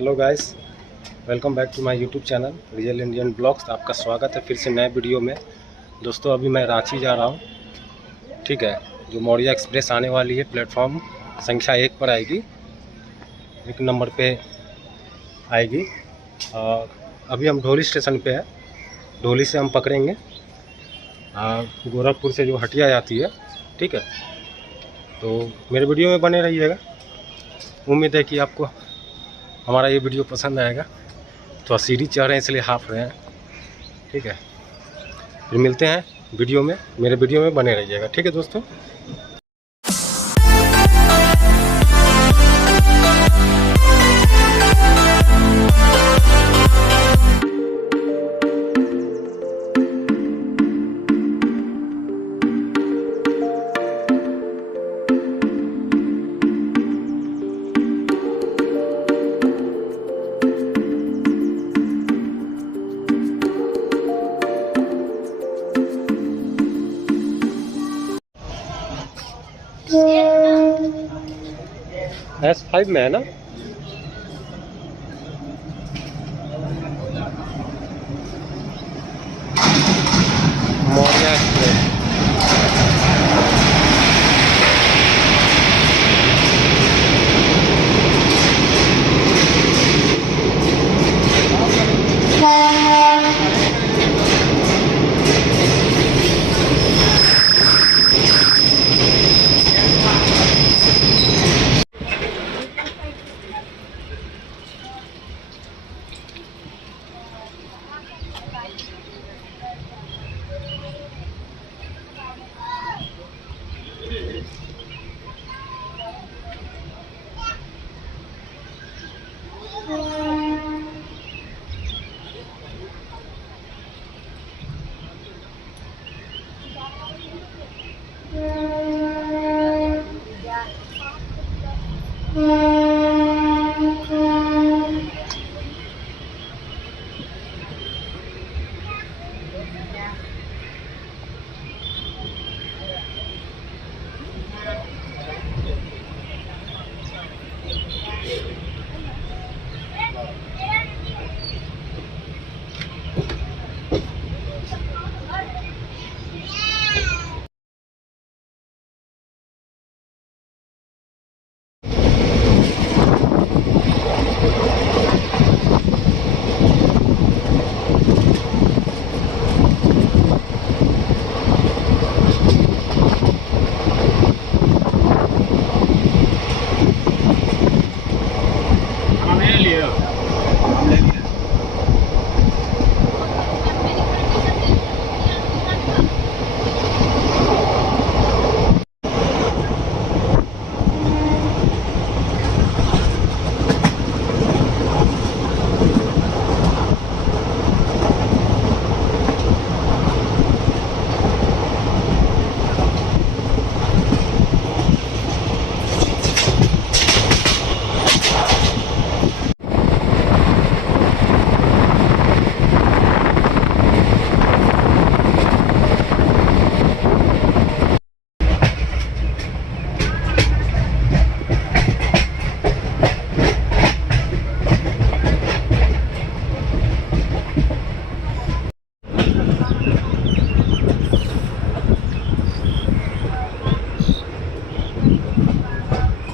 Hello guys, welcome back to my YouTube channel real Indian blogs. आपका स्वागत है फिर से नए वीडियो में। दोस्तों अभी मैं रांची जा रहा हूँ, ठीक है। जो मौर्या एक्सप्रेस आने वाली है प्लेटफॉर्म संख्या 1 पर आएगी, 1 नंबर पे आएगी। अभी हम ढोली स्टेशन पे है। ढोली से हम पकड़ेंगे गोरखपुर से जो हटिया जाती है, ठीक है। तो मेरे वीडियो में बने रहिएगा। उम्मीद है कि आपको हमारा ये वीडियो पसंद आएगा। तो सीढ़ी चढ़ रहे हैं इसलिए हाफ रहे हैं, ठीक है। फिर मिलते हैं वीडियो में, मेरे वीडियो में बने रहिएगा, ठीक है दोस्तों। S5 में है ना। मौर्या एक्सप्रेस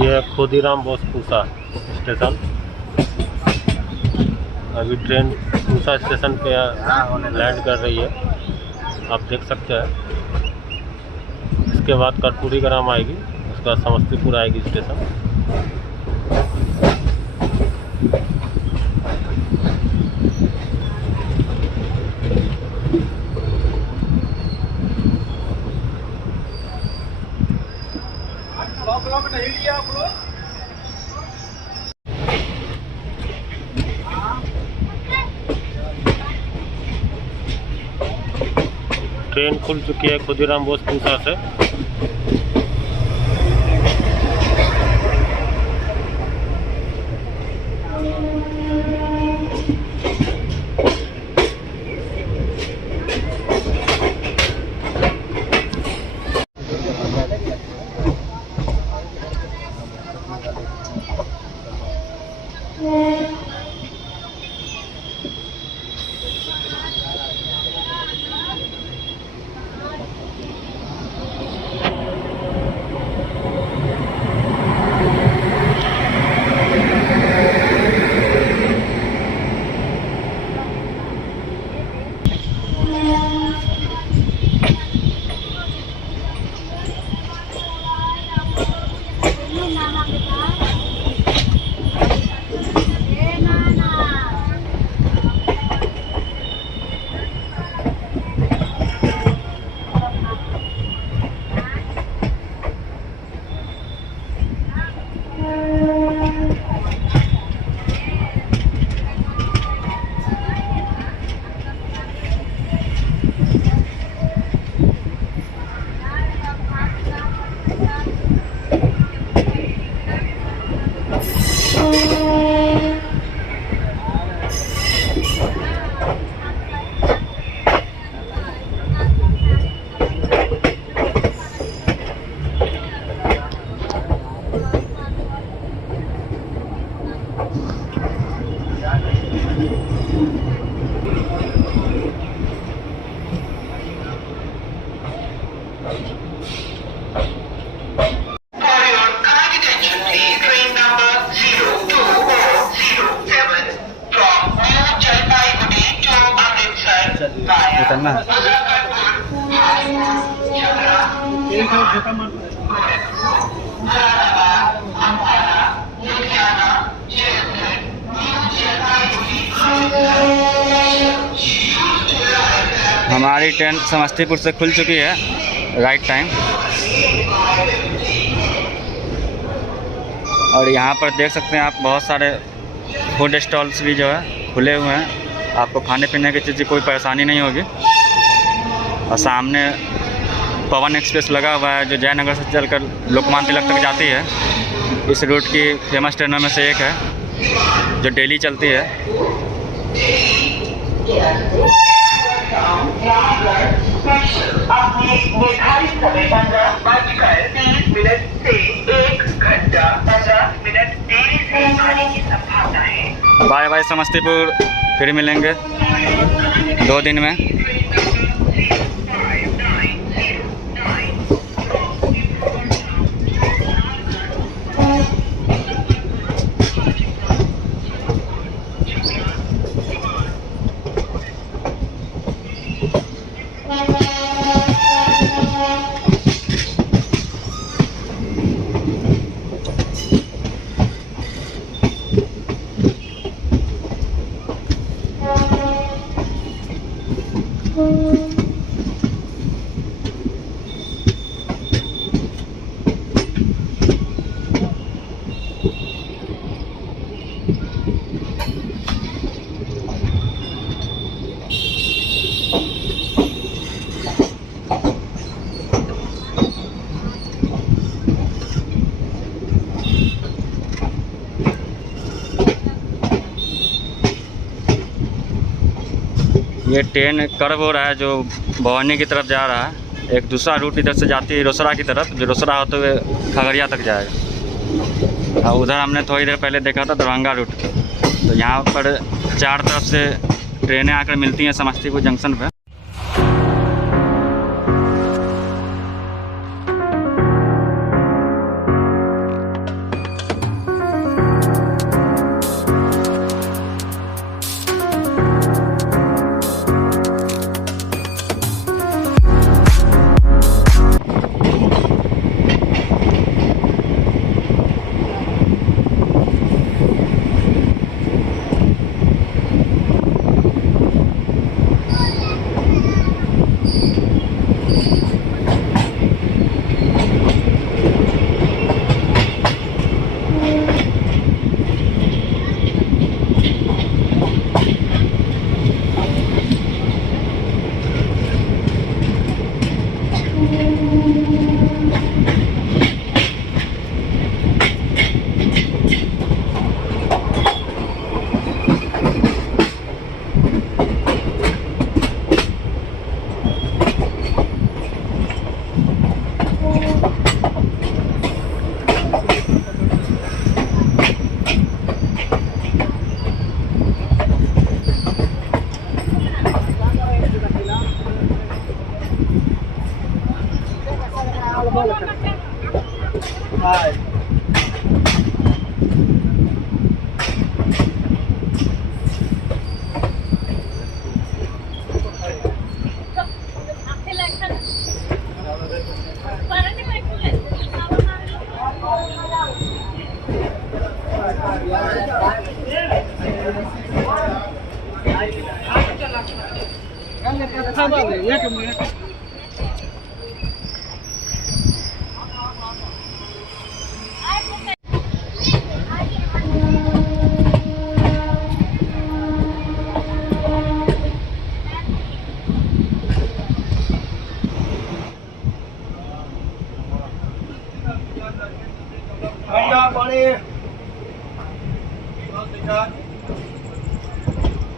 ये खुदीराम बोस पूसा स्टेशन। अभी ट्रेन पूसा स्टेशन पे लैंड कर रही है, आप देख सकते हैं। इसके बाद कर्पूरी ग्राम आएगी, उसका समस्तीपुर आएगी स्टेशन। ट्रेन खुल चुकी है खुदीराम बोस पूसा से। उतरना है। हमारी ट्रेन समस्तीपुर से खुल चुकी है राइट टाइम, और यहाँ पर देख सकते हैं आप बहुत सारे फूड स्टॉल्स भी जो है खुले हुए हैं। आपको खाने पीने की चीज़ की कोई परेशानी नहीं होगी। और सामने पवन एक्सप्रेस लगा हुआ है जो जयनगर से चलकर लोकमान्य तिलक तक जाती है। इस रूट की फेमस ट्रेनों में से एक है जो डेली चलती है। अपने निर्धारित समय 15:30 से 1 घंटा 15 मिनट देरी से आने की संभावना है। बाय बाय समस्तीपुर, फिर मिलेंगे 2 दिन में। ये ट्रेन कर्व हो रहा है जो भवानी की तरफ जा रहा है। एक दूसरा रूट इधर से जाती है रोसड़ा की तरफ, जो रोसड़ा होते हुए खगड़िया तक जाएगा। और उधर हमने थोड़ी देर पहले देखा था दरभंगा रूट। तो यहाँ पर 4 तरफ से ट्रेनें आकर मिलती हैं समस्तीपुर जंक्शन पर।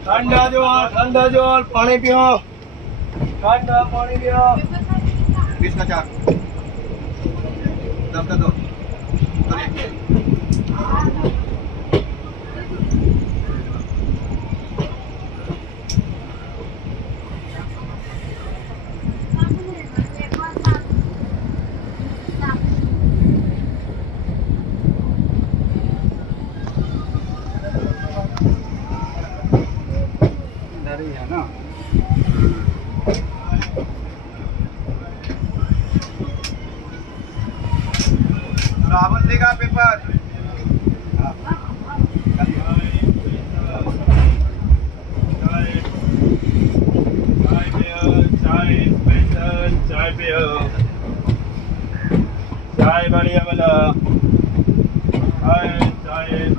ठंडा जल पानी पियो, ठंडा पानी पियो। 20 का 4, 10 का 2। रही है ना। रावण जी का पेपर चाय बढ़िया वाला चाय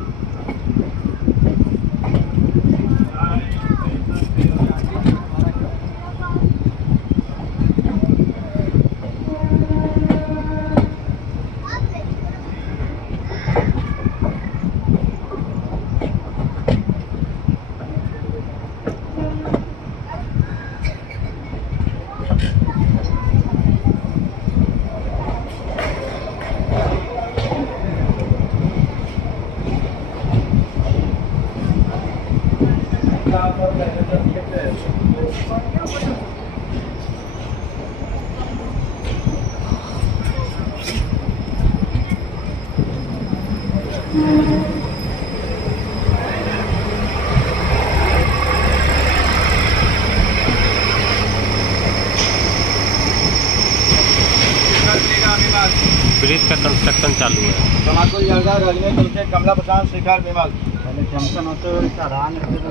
ब्रिज का कंस्ट्रक्शन चालू है। तमाकुल जलदा रेलवे तुलसी कमला प्रशांत शिखर विमल पहले जंक्शन होते हुए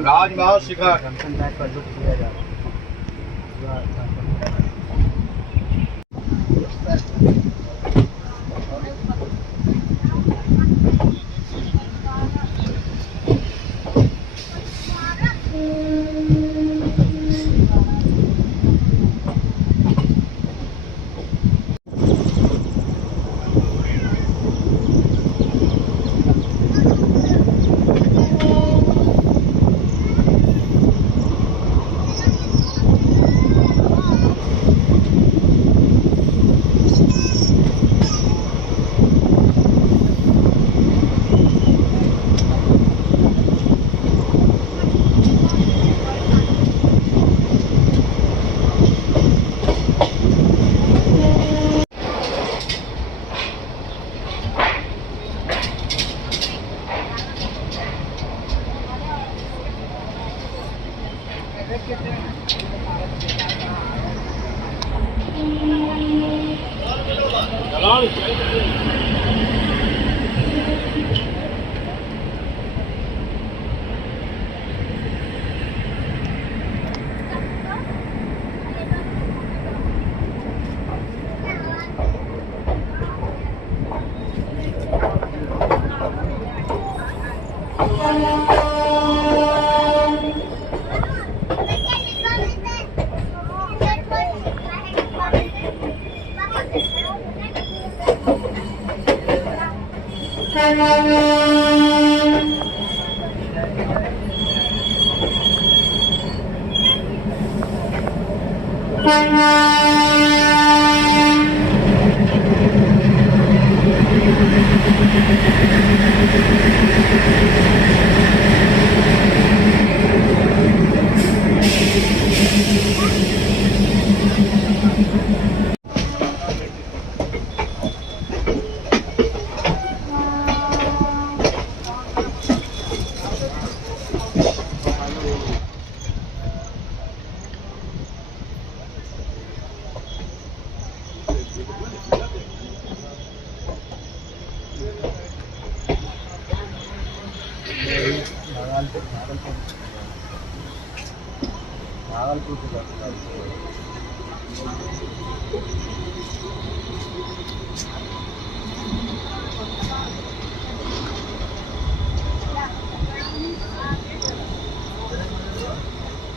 राजमहल शिखर जंक्शन टाइप का लुक दिया जा रहा है।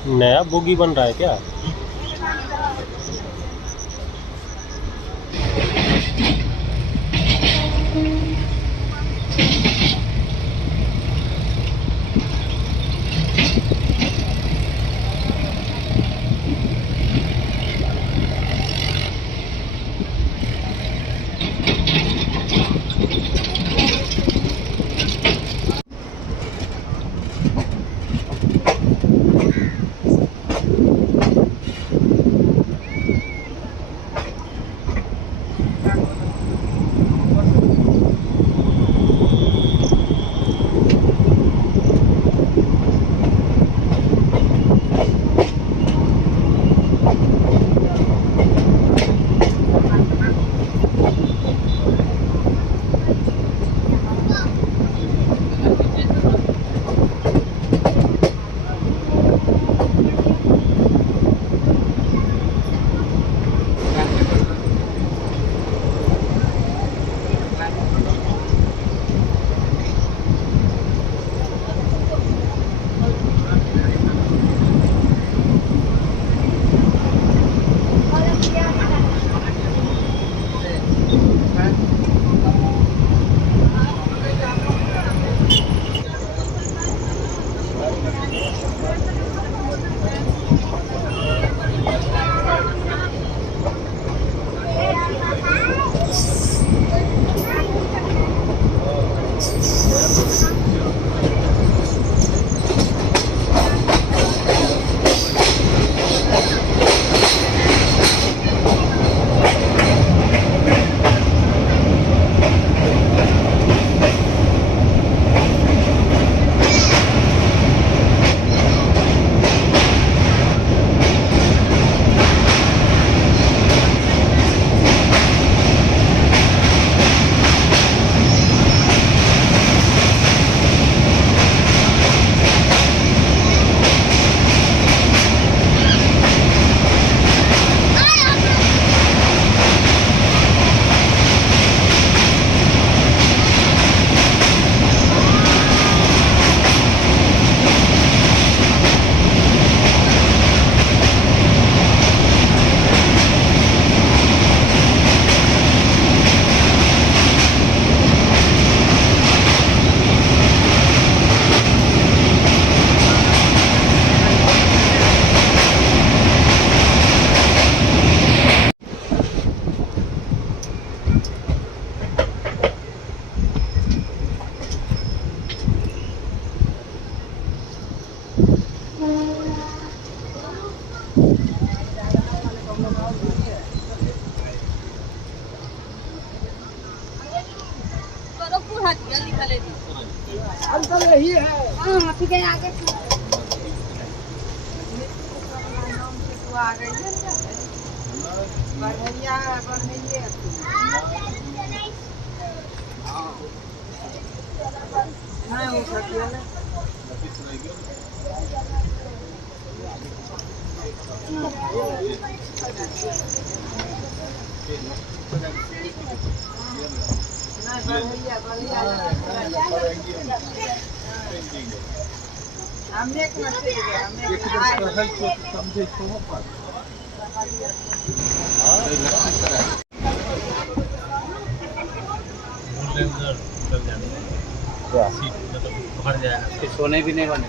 नया बोगी बन रहा है क्या? गोरखपुर हटिया लिखा ले अंकल यही है। हाँ ठीक है आगे आ गई है बढ़िया बढ़िया नहीं हो सकती है हमने भर जाएगा, सोने भी नहीं बने।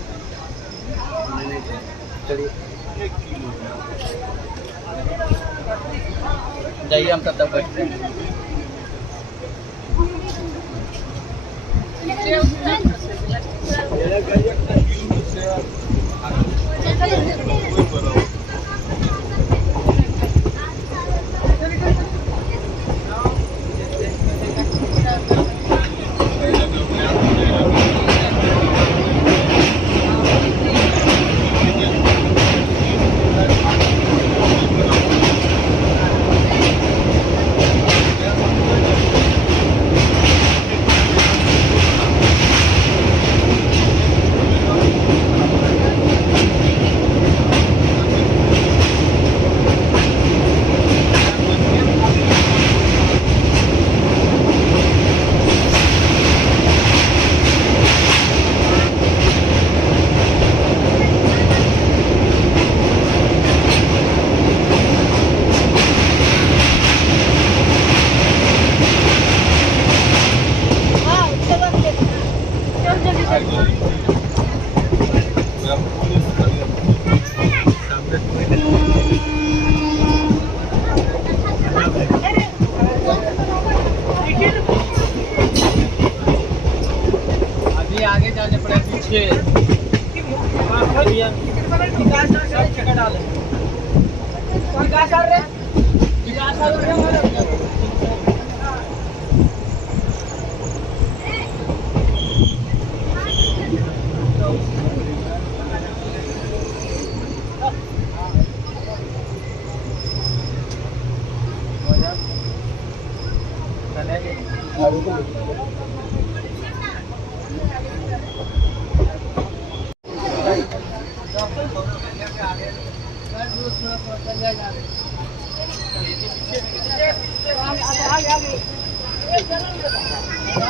चलिए जाइए, हम तब तक बैठते हैं। आगे जाने पड़े पीछे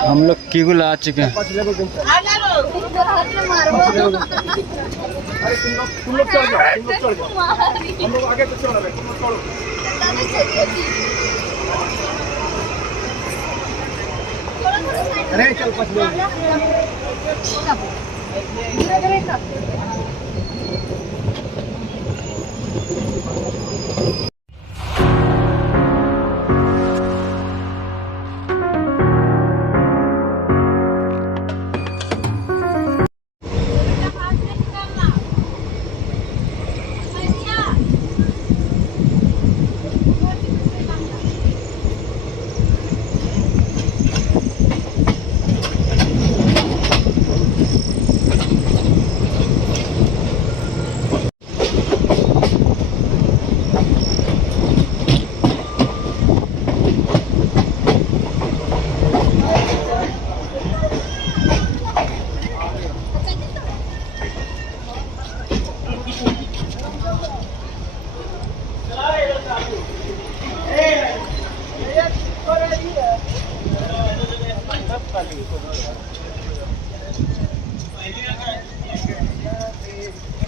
हम लोग KHUL आ चुके हैं। अरे तुम लोग चल जाओ, हम लोग आगे पीछे वाला तुम लोग चलो। अरे चल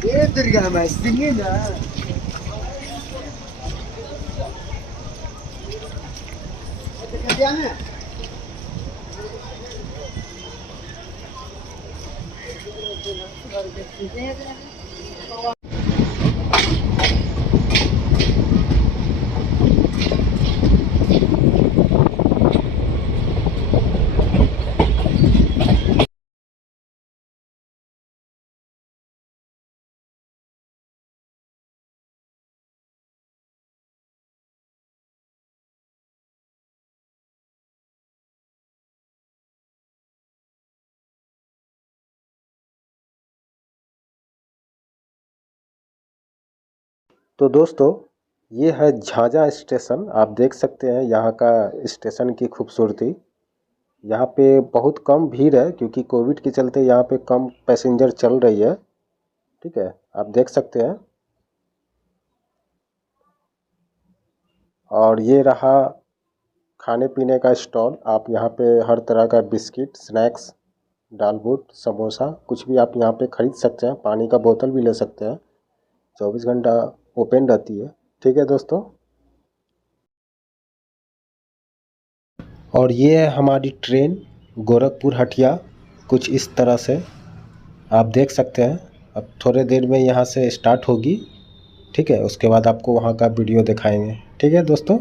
ये दुर्गा मैं सिंगे ना तो दोस्तों ये है झाझा स्टेशन। आप देख सकते हैं यहाँ का स्टेशन की खूबसूरती। यहाँ पे बहुत कम भीड़ है क्योंकि कोविड के चलते यहाँ पे कम पैसेंजर चल रही है। ठीक है, आप देख सकते हैं। और ये रहा खाने पीने का स्टॉल। आप यहाँ पे हर तरह का बिस्किट, स्नैक्स, दाल बूट, समोसा कुछ भी आप यहाँ पे ख़रीद सकते हैं। पानी का बोतल भी ले सकते हैं। 24 घंटा ओपन रहती है। ठीक है दोस्तों। और ये है हमारी ट्रेन गोरखपुर हटिया, कुछ इस तरह से आप देख सकते हैं। अब थोड़े देर में यहाँ से स्टार्ट होगी। ठीक है, उसके बाद आपको वहाँ का वीडियो दिखाएंगे। ठीक है दोस्तों।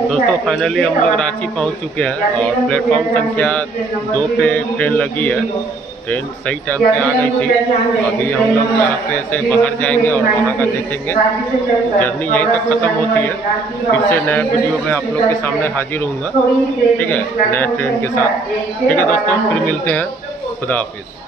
दोस्तों फाइनली हम लोग रांची पहुंच चुके हैं और प्लेटफॉर्म संख्या 2 पे ट्रेन लगी है। ट्रेन सही टाइम पे आ गई थी। अभी हम लोग यहाँ पे से बाहर जाएंगे और वहाँ का देखेंगे। जर्नी यहीं तक ख़त्म होती है। फिर से नए वीडियो में आप लोग के सामने हाजिर होऊंगा। ठीक है, नए ट्रेन के साथ। ठीक है दोस्तों, फिर मिलते हैं। खुदा हाफिज़।